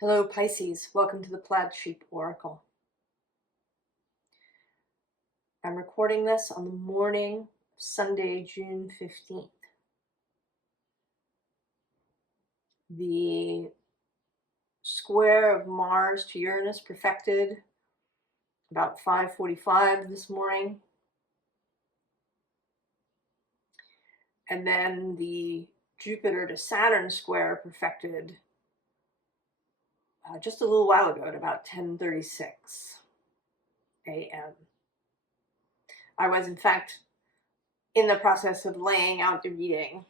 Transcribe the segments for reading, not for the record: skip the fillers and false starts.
Hello Pisces, welcome to the Plaid Sheep Oracle. I'm recording this on the morning of Sunday, June 15th. The square of Mars to Uranus perfected about 5:45 this morning. And then the Jupiter to Saturn square perfected just a little while ago at about 10:36 a.m. I was, in fact, in the process of laying out the reading.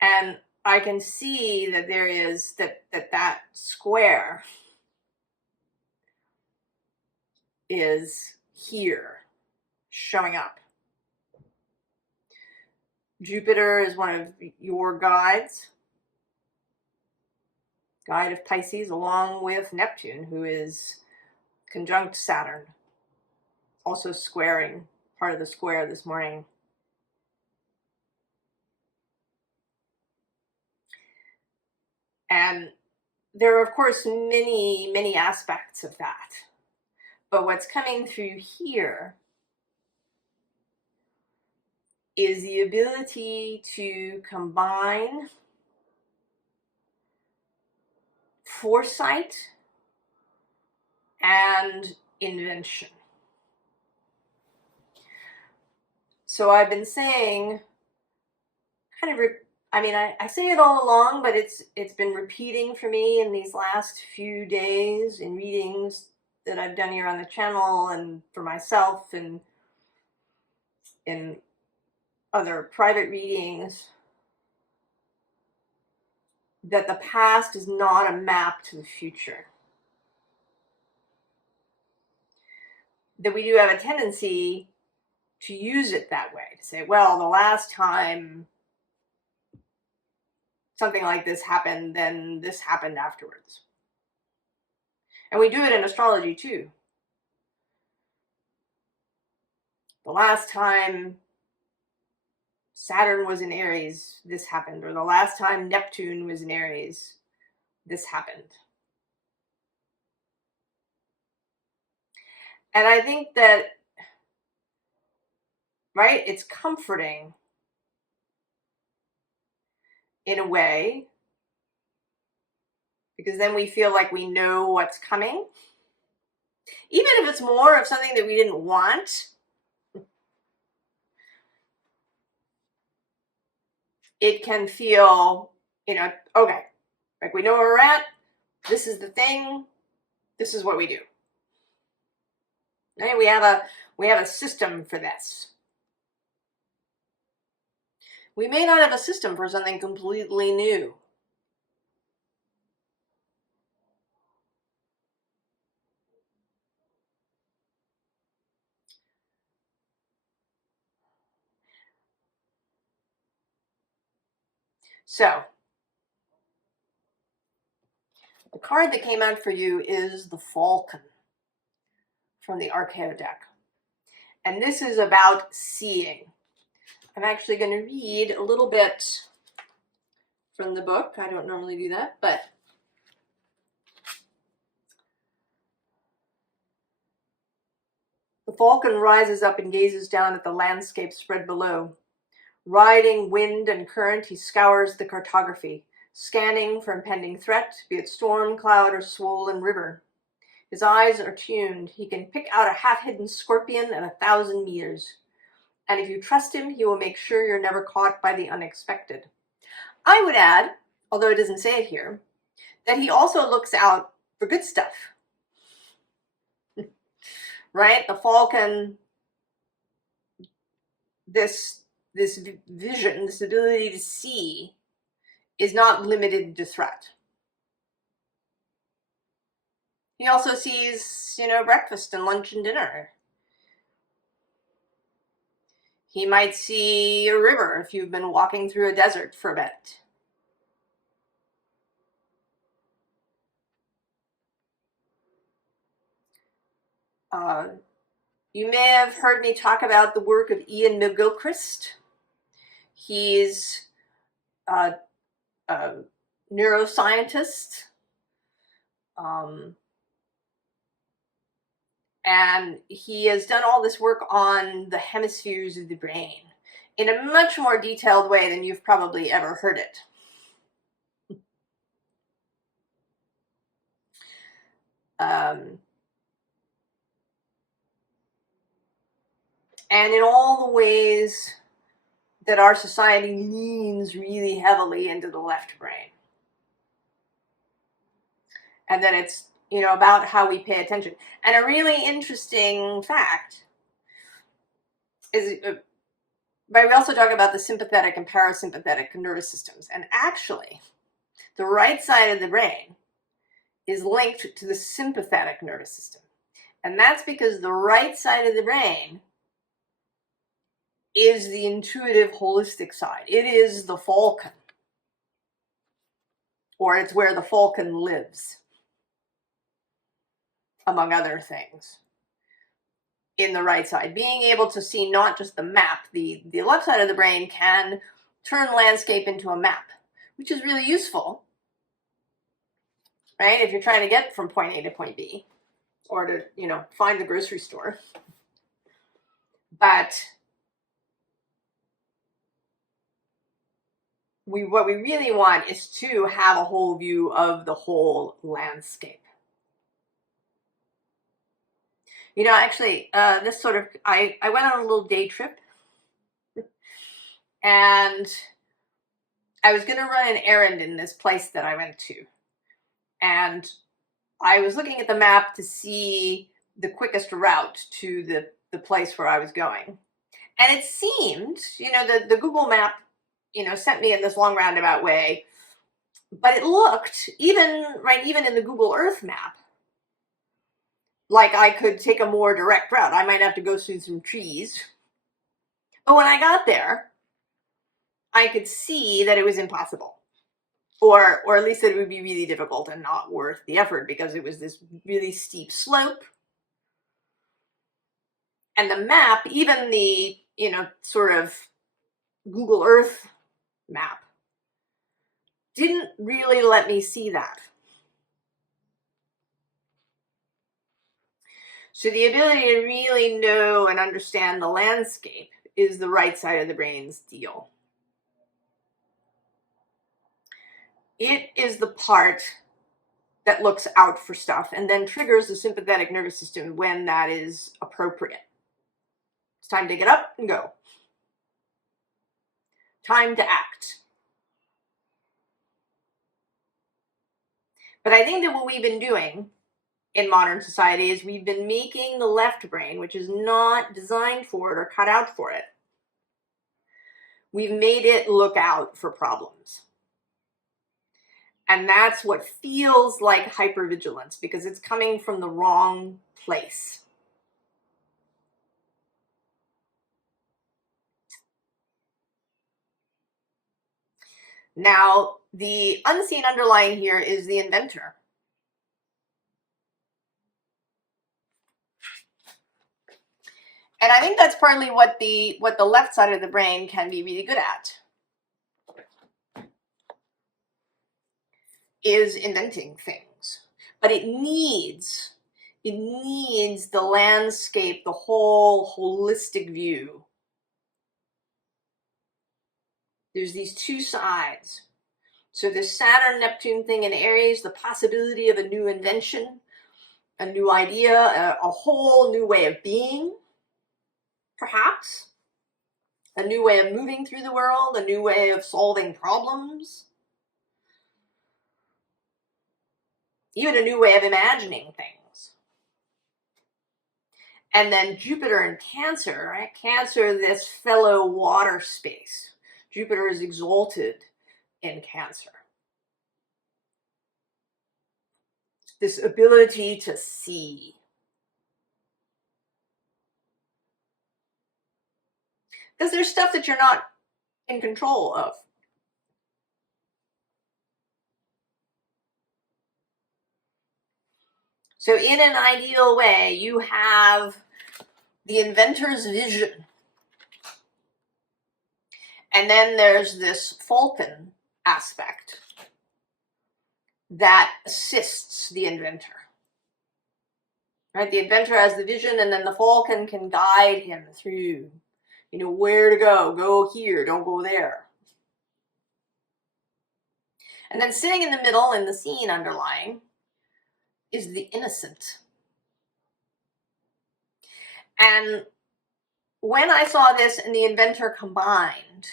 And I can see that there is that square is here showing up. Jupiter is one of your guides, guide of Pisces, along with Neptune, who is conjunct Saturn, also squaring part of the square this morning. And there are, of course, many aspects of that. But what's coming through here is the ability to combine foresight and invention. So I've been saying, I say it all along, but it's been repeating for me in these last few days in readings that I've done here on the channel and for myself and in other private readings, that the past is not a map to the future. That we do have a tendency to use it that way, to say, well, the last time something like this happened, then this happened afterwards. And we do it in astrology too. The last time Saturn was in Aries, this happened. Or the last time Neptune was in Aries, this happened. And I think that, right, it's comforting in a way, because then we feel like we know what's coming. Even if it's more of something that we didn't want, it can feel, okay, like we know where we're at, this is the thing, this is what we do. Right? We have a system for this. We may not have a system for something completely new. So, the card that came out for you is the Falcon from the Archeo deck. And this is about seeing. I'm actually going to read a little bit from the book. I don't normally do that, but the falcon rises up and gazes down at the landscape spread below. Riding wind and current, he scours the cartography, scanning for impending threat, be it storm, cloud, or swollen river. His eyes are tuned. He can pick out a half-hidden scorpion at 1,000 meters. And if you trust him, he will make sure you're never caught by the unexpected. I would add, although it doesn't say it here, that he also looks out for good stuff. Right? The falcon, this vision, this ability to see, is not limited to threat. He also sees, breakfast and lunch and dinner. He might see a river if you've been walking through a desert for a bit. You may have heard me talk about the work of Ian McGilchrist. He's a neuroscientist, and he has done all this work on the hemispheres of the brain in a much more detailed way than you've probably ever heard it. And in all the ways that our society leans really heavily into the left brain. And that it's, about how we pay attention. And a really interesting fact is, but we also talk about the sympathetic and parasympathetic nervous systems. And actually, the right side of the brain is linked to the sympathetic nervous system. And that's because the right side of the brain is the intuitive, holistic side. It is the falcon, or it's where the falcon lives, among other things, in the right side. Being able to see not just the map, the left side of the brain can turn landscape into a map, which is really useful, right? If you're trying to get from point A to point B, or to, find the grocery store. But what we really want is to have a whole view of the whole landscape. Actually, this sort of, I went on a little day trip, and I was going to run an errand in this place that I went to. And I was looking at the map to see the quickest route to the place where I was going. And it seemed, the Google map, sent me in this long roundabout way. But it looked, even in the Google Earth map, like I could take a more direct route. I might have to go through some trees. But when I got there, I could see that it was impossible. Or at least that it would be really difficult and not worth the effort, because it was this really steep slope. And the map, even the, sort of Google Earth map, didn't really let me see that. So the ability to really know and understand the landscape is the right side of the brain's deal. It is the part that looks out for stuff and then triggers the sympathetic nervous system when that is appropriate. It's time to get up and go. Time to act. But I think that what we've been doing in modern society is we've been making the left brain, which is not designed for it or cut out for it, we've made it look out for problems. And that's what feels like hypervigilance, because it's coming from the wrong place. Now, the unseen underlying here is the inventor. And I think that's partly what the left side of the brain can be really good at, is inventing things. But it needs the landscape, the whole holistic view. There's these two sides. So this Saturn-Neptune thing in Aries, the possibility of a new invention, a new idea, a whole new way of being, perhaps. A new way of moving through the world, a new way of solving problems. Even a new way of imagining things. And then Jupiter in Cancer, right? Cancer, this fellow water space. Jupiter is exalted in Cancer. This ability to see. Because there's stuff that you're not in control of. So in an ideal way, you have the inventor's vision. And then there's this falcon aspect that assists the inventor. Right? The inventor has the vision, and then the falcon can guide him through, where to go. Go here, don't go there. And then sitting in the middle in the scene underlying is the innocent. And when I saw this and the inventor combined,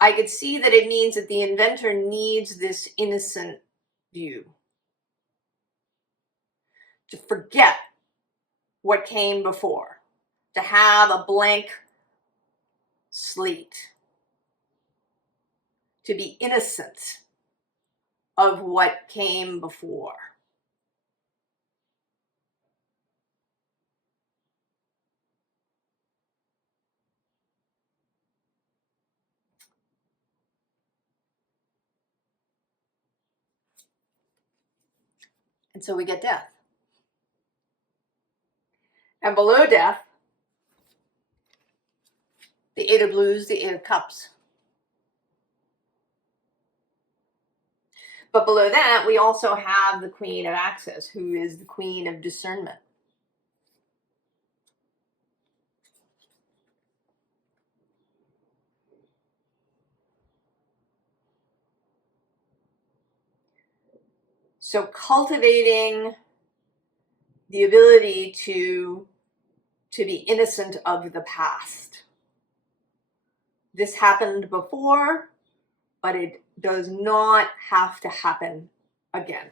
I could see that it means that the inventor needs this innocent view. To forget what came before. To have a blank slate. To be innocent of what came before. And so we get death. And below death, the Eight of Blues, the Eight of Cups. But below that, we also have the Queen of Axes, who is the Queen of Discernment. So cultivating the ability to be innocent of the past. This happened before, but it does not have to happen again.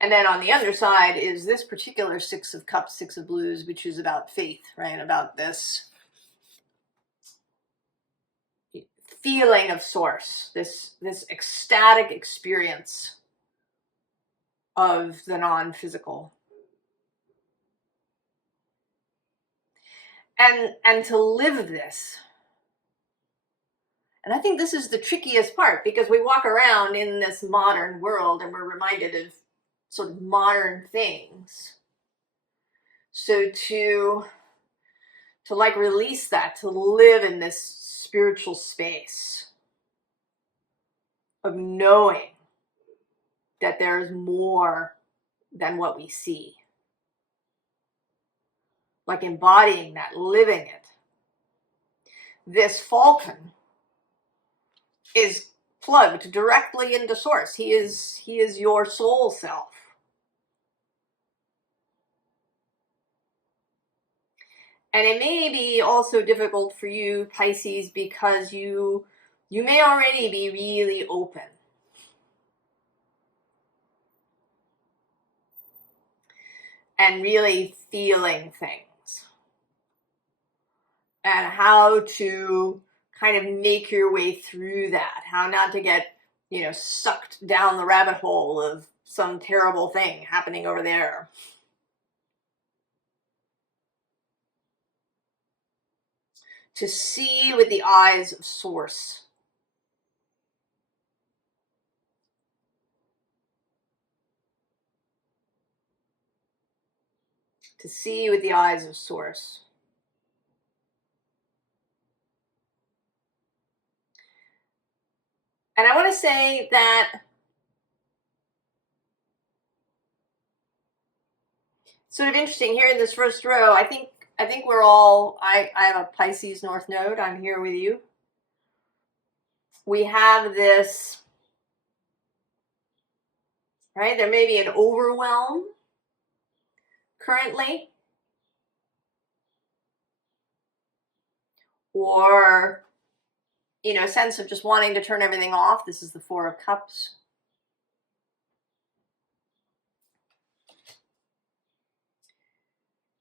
And then on the other side is this particular Six of Cups, Six of Blues, which is about faith, right? About this feeling of source, this ecstatic experience of the non-physical. And to live this. And I think this is the trickiest part, because we walk around in this modern world and we're reminded of sort of modern things. So to like release that, to live in this spiritual space of knowing that there's more than what we see. Like embodying that, living it. This falcon is plugged directly into source. He is your soul self. And it may be also difficult for you, Pisces, because you may already be really open. And really feeling things. And how to kind of make your way through that. How not to get, sucked down the rabbit hole of some terrible thing happening over there. To see with the eyes of source. To see with the eyes of source. And I want to say that sort of interesting here in this first row, I think we're all, I have a Pisces North Node, I'm here with you. We have this, right? There may be an overwhelm currently. Or, a sense of just wanting to turn everything off. This is the Four of Cups.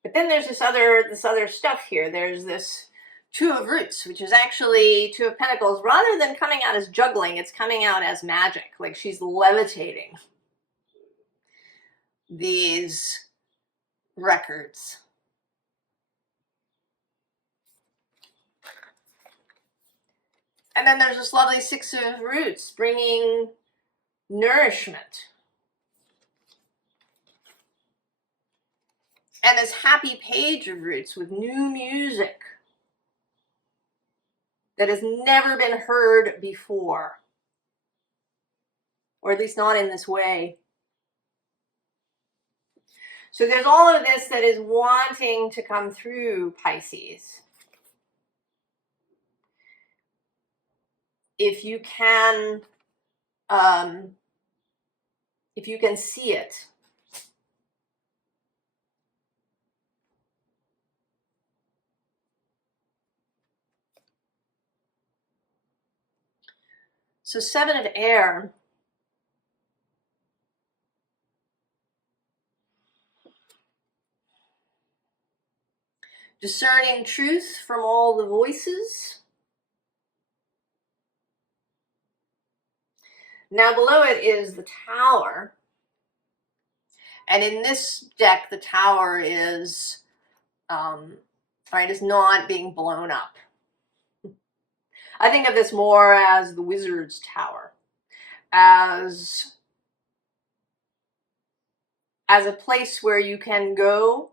But then there's this other stuff here. There's this Two of Roots, which is actually Two of Pentacles. Rather than coming out as juggling, it's coming out as magic. Like she's levitating these records. And then there's this lovely Six of Roots, bringing nourishment. And this happy page of roots with new music that has never been heard before, or at least not in this way. So there's all of this that is wanting to come through, Pisces. If you can see it. So 7 of air. Discerning truth from all the voices. Now below it is the Tower. And in this deck, the Tower is, is not being blown up. I think of this more as the Wizard's Tower, as a place where you can go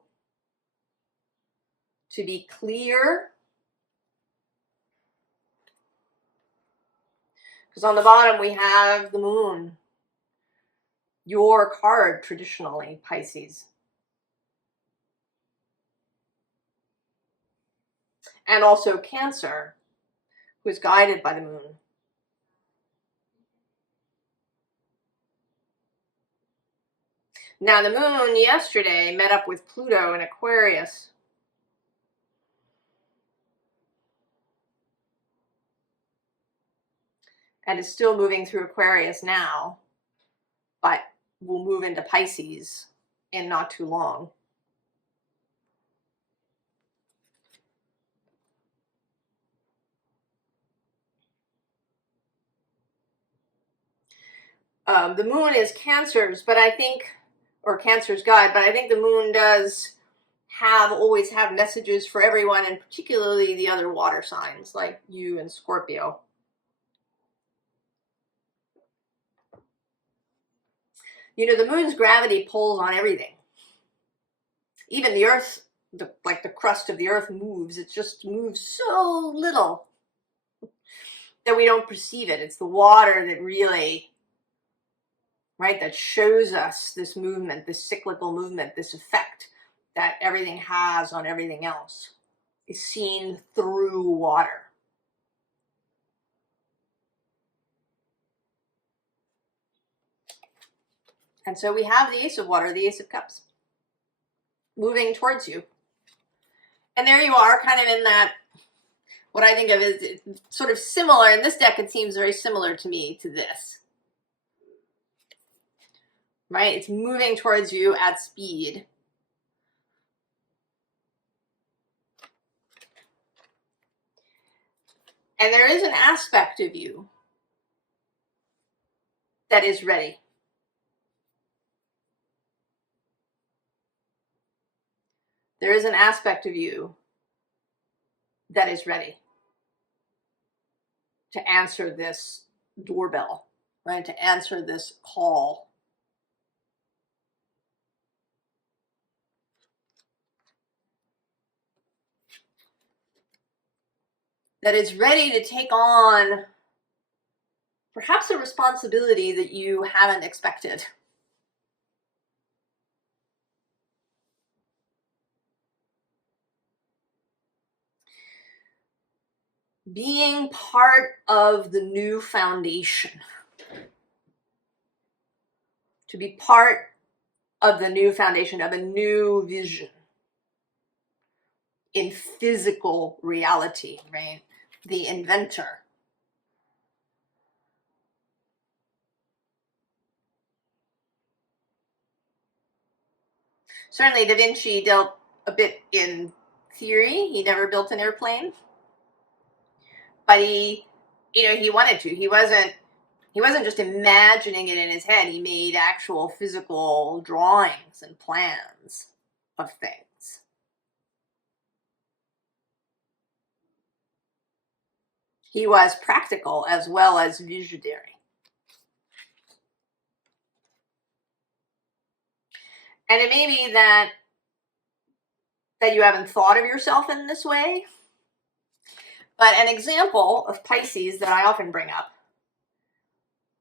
to be clear. Because on the bottom we have the Moon, your card traditionally, Pisces. And also Cancer, who is guided by the Moon. Now the Moon yesterday met up with Pluto in Aquarius. And is still moving through Aquarius now, but will move into Pisces in not too long. The Moon is Cancer's, but I think, or Cancer's guide, but I think the Moon does always have messages for everyone, and particularly the other water signs like you and Scorpio. You know, the Moon's gravity pulls on everything. Even the Earth, like the crust of the Earth moves. It just moves so little that we don't perceive it. It's the water that really, that shows us this movement, this cyclical movement, this effect that everything has on everything else is seen through water. And so we have the Ace of Water, the Ace of Cups, moving towards you. And there you are, kind of in that, what I think of is sort of similar. In this deck, it seems very similar to me to this. Right? It's moving towards you at speed. And there is an aspect of you that is ready. There is an aspect of you that is ready to answer this doorbell, right? To answer this call. That is ready to take on perhaps a responsibility that you haven't expected. Being part of the new foundation. To be part of the new foundation, of a new vision in physical reality, right? The inventor. Certainly Da Vinci dealt a bit in theory. He never built an airplane. But he wanted to. He wasn't just imagining it in his head. He made actual physical drawings and plans of things. He was practical as well as visionary. And it may be that that you haven't thought of yourself in this way. But an example of Pisces that I often bring up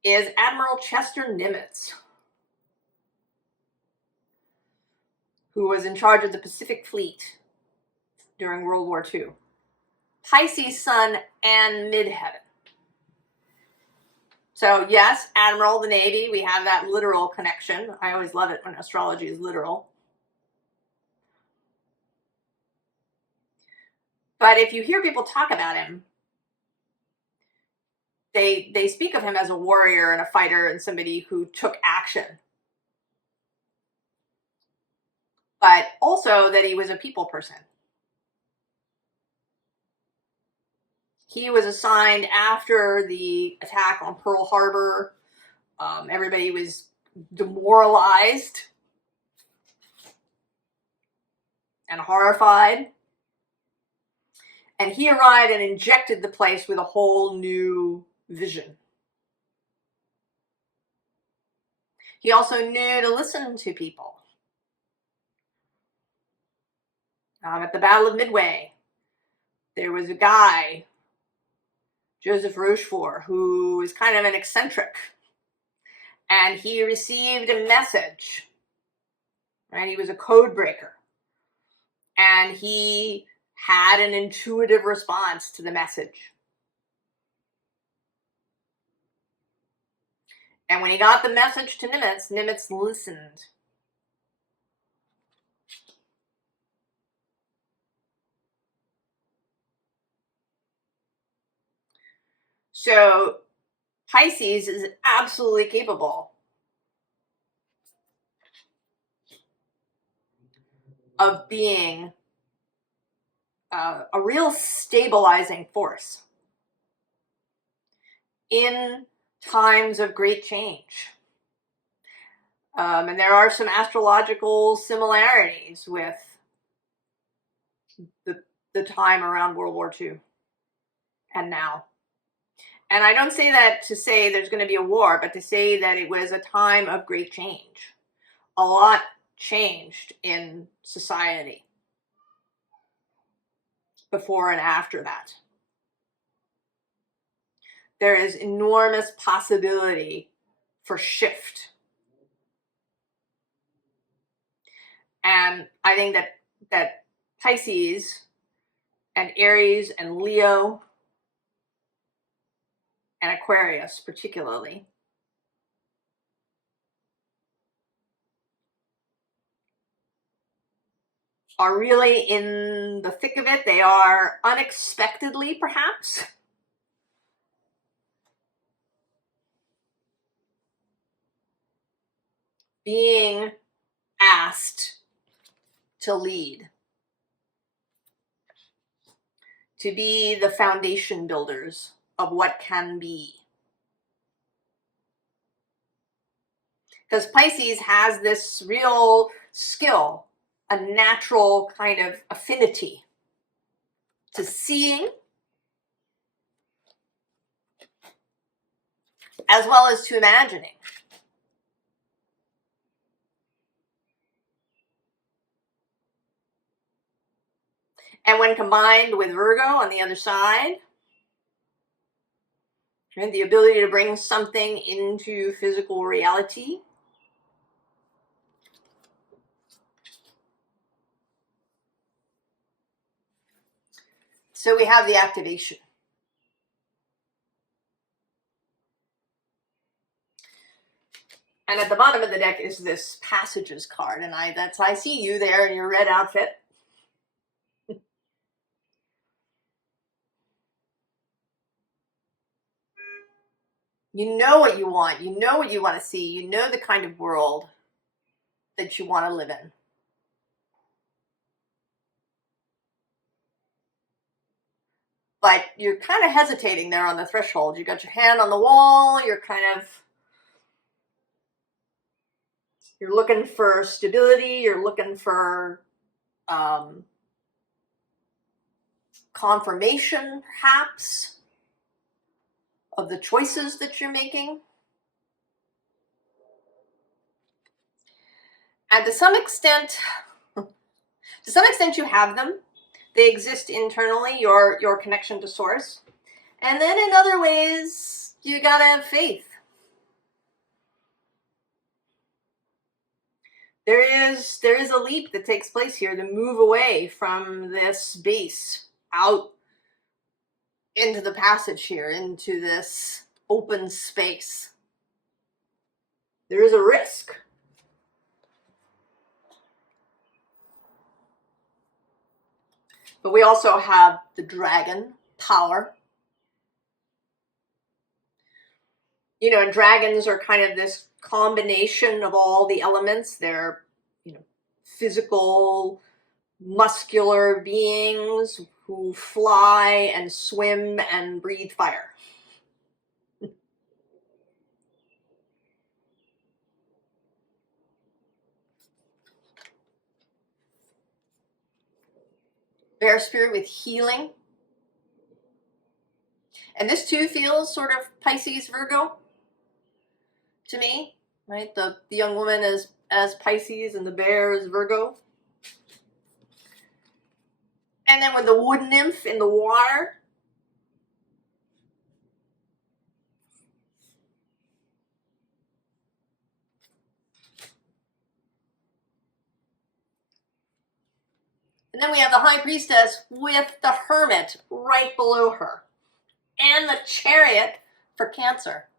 is Admiral Chester Nimitz, who was in charge of the Pacific Fleet during World War II. Pisces sun and midheaven. So yes, Admiral of the Navy, we have that literal connection. I always love it when astrology is literal. But if you hear people talk about him, they speak of him as a warrior and a fighter and somebody who took action. But also that he was a people person. He was assigned after the attack on Pearl Harbor. Everybody was demoralized and horrified. And he arrived and injected the place with a whole new vision. He also knew to listen to people. At the Battle of Midway, there was a guy, Joseph Rochefort, who was kind of an eccentric. And he received a message. Right? He was a code breaker. And he had an intuitive response to the message. And when he got the message to Nimitz, Nimitz listened. So Pisces is absolutely capable of being a real stabilizing force in times of great change. And there are some astrological similarities with the time around World War II and now. And I don't say that to say there's going to be a war, but to say that it was a time of great change. A lot changed in society before and after that. There is enormous possibility for shift. And I think that Pisces and Aries and Leo and Aquarius particularly are really in the thick of it. They are unexpectedly, perhaps, being asked to lead, to be the foundation builders of what can be. Because Pisces has this real skill, a natural kind of affinity to seeing as well as to imagining. And when combined with Virgo on the other side, right, the ability to bring something into physical reality, so we have the activation. And at the bottom of the deck is this passages card, and I see you there in your red outfit. You know what you want. You know what you want to see. You know the kind of world that you want to live in. But you're kind of hesitating there on the threshold. You got your hand on the wall. You're looking for stability. You're looking for confirmation, perhaps, of the choices that you're making. And to some extent, To some extent, you have them. They exist internally, your connection to source. And then in other ways, you gotta have faith. There is a leap that takes place here to move away from this base out into the passage here, into this open space. There is a risk. But we also have the dragon, power. You know, and dragons are kind of this combination of all the elements. They're, you know, physical, muscular beings who fly and swim and breathe fire. Bear spirit with healing. And this too feels sort of Pisces Virgo to me, right? The young woman as Pisces and the bear is Virgo. And then with the wood nymph in the water. And then we have the high priestess with the hermit right below her. And the chariot for Cancer.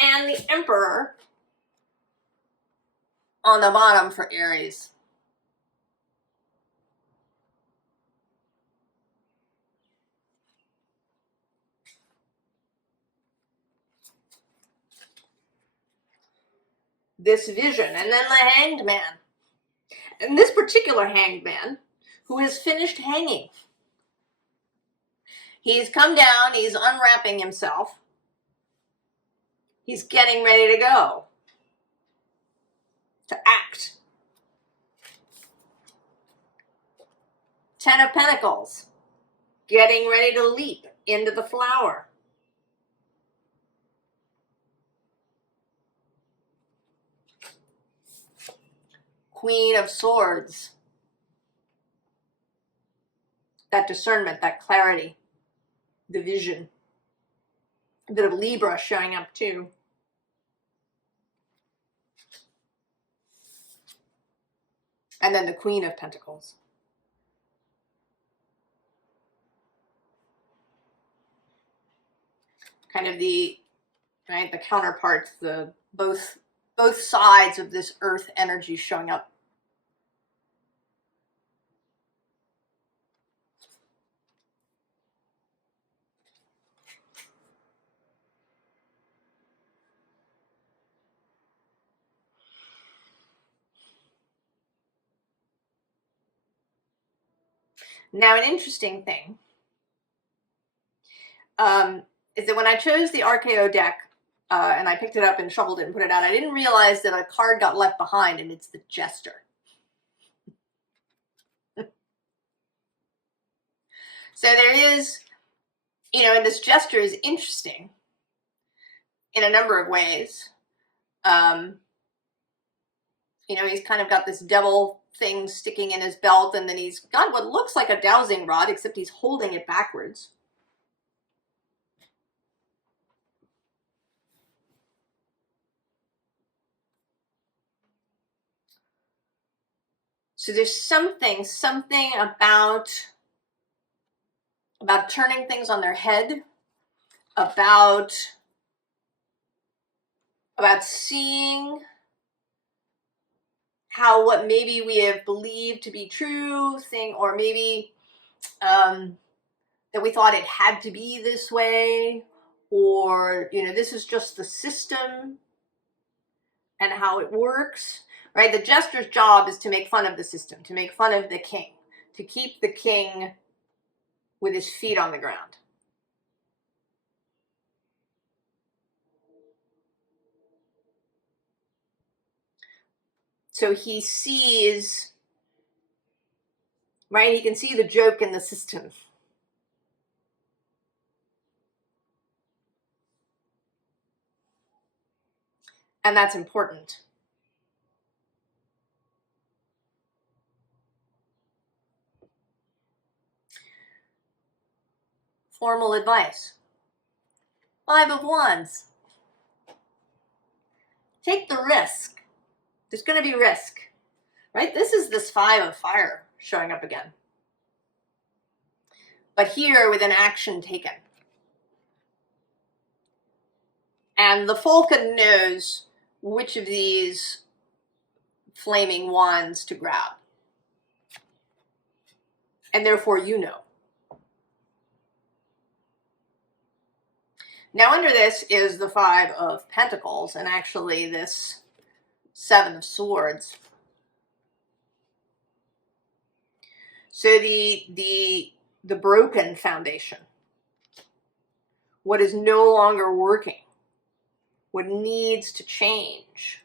And the emperor on the bottom for Aries. This vision. And then the hanged man. And this particular hanged man who has finished hanging. He's come down, he's unwrapping himself. He's getting ready to go. To act. 10 of Pentacles. Getting ready to leap into the flower. Queen of Swords. That discernment, that clarity, the vision. A bit of Libra showing up too. And then the Queen of Pentacles. Kind of the, right, the counterparts, the both sides of this earth energy showing up. Now, an interesting thing is that when I chose the archeo deck and I picked it up and shuffled it and put it out, I didn't realize that a card got left behind, and it's the Jester. So there is, you know, and this Jester is interesting in a number of ways. You know, he's kind of got this devil thing sticking in his belt, and then he's got what looks like a dowsing rod, except he's holding it backwards. So there's something about turning things on their head, about seeing how what maybe we have believed to be true thing, or maybe that we thought it had to be this way, or, you know, this is just the system and how it works, right? The Jester's job is to make fun of the system, to make fun of the king, to keep the king with his feet on the ground. So he sees, right? He can see the joke in the system. And that's important. formal advice. 5 of Wands. Take the risk. There's going to be risk, right? This is this 5 of Fire showing up again. But here with an action taken. And the Falcon knows which of these flaming wands to grab. And therefore you know. Now under this is the 5 of Pentacles, and actually this 7 of Swords. So the broken foundation, what is no longer working, what needs to change.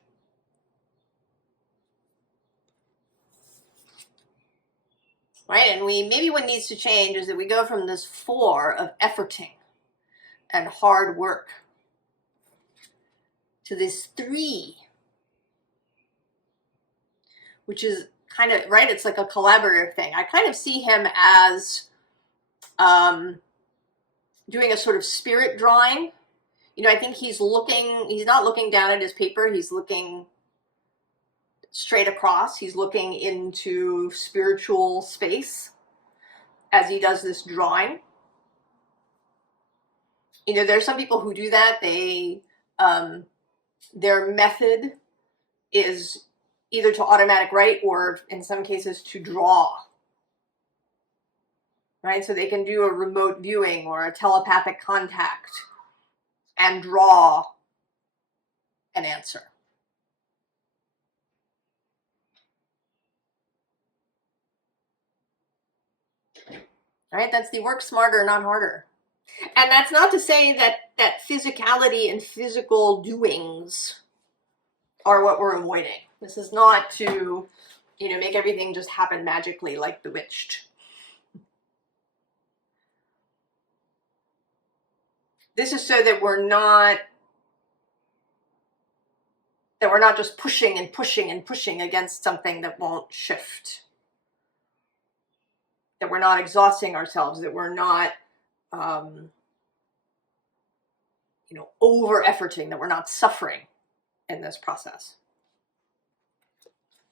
Right? And maybe what needs to change is that we go from this 4 of efforting and hard work to this 3, which is kind of, right, it's like a collaborative thing. I kind of see him as doing a sort of spirit drawing. You know, I think he's not looking down at his paper, he's looking straight across. He's looking into spiritual space as he does this drawing. You know, there's some people who do that. Their method is either to automatic write or in some cases to draw. Right? So they can do a remote viewing or a telepathic contact and draw an answer. All right, that's the work smarter, not harder. And that's not to say that physicality and physical doings are what we're avoiding. This is not to, you know, make everything just happen magically like Bewitched. This is so that we're not just pushing and pushing and pushing against something that won't shift. That we're not exhausting ourselves, that we're not over efforting, that we're not suffering in this process.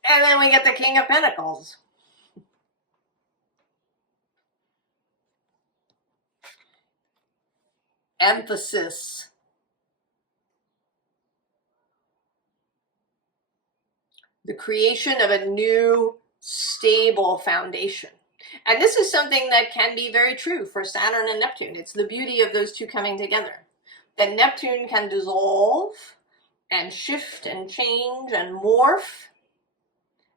And then we get the King of Pentacles. Emphasis. The creation of a new stable foundation. And this is something that can be very true for Saturn and Neptune. It's the beauty of those two coming together. That Neptune can dissolve and shift and change and morph.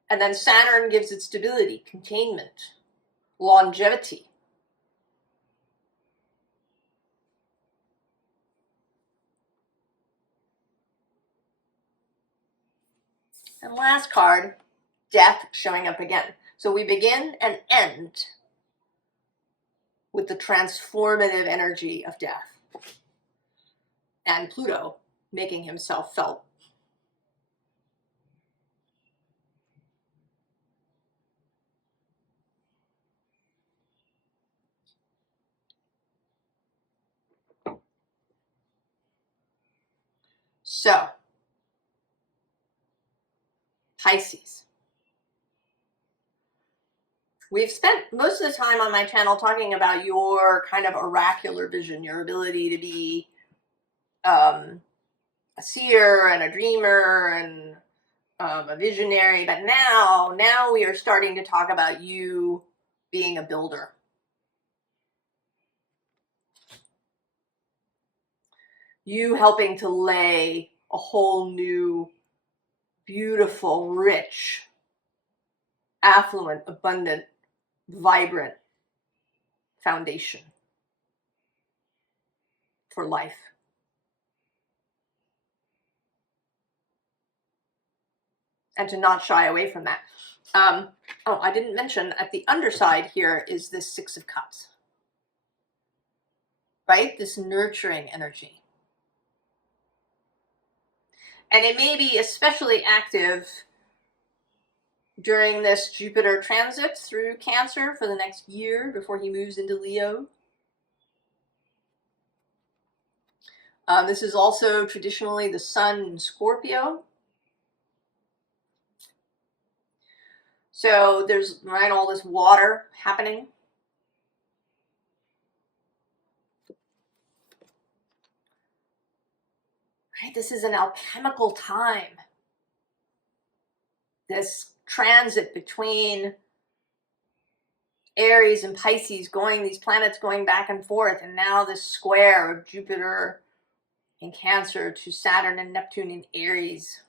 And then Saturn gives it stability, containment, longevity. And last card, Death showing up again. So we begin and end with the transformative energy of death. And Pluto making himself felt. So, Pisces. We've spent most of the time on my channel talking about your kind of oracular vision, your ability to be a seer and a dreamer and a visionary. But now we are starting to talk about you being a builder. You helping to lay a whole new, beautiful, rich, affluent, abundant, vibrant foundation for life. And to not shy away from that. I didn't mention at the underside here is this 6 of Cups. Right? This nurturing energy. And it may be especially active during this Jupiter transit through Cancer for the next year before he moves into Leo. This is also traditionally the sun in Scorpio. So there's, right, all this water happening. Right, this is an alchemical time. This transit between Aries and Pisces, these planets going back and forth, and now this square of Jupiter in Cancer to Saturn and Neptune in Aries.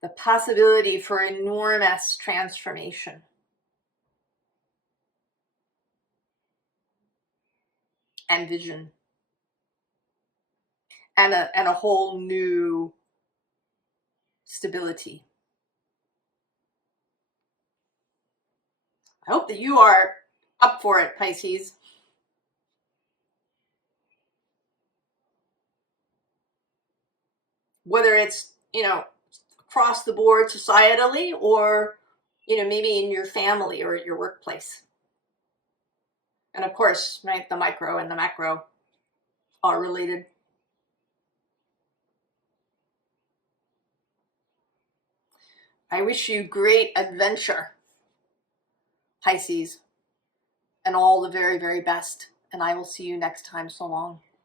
The possibility for enormous transformation. And vision. And a whole new stability. I hope that you are up for it, Pisces. Whether it's, across the board societally, or, maybe in your family or at your workplace. And of course, right, the micro and the macro are related. I wish you great adventure, Pisces, and all the very, very best. And I will see you next time. So long.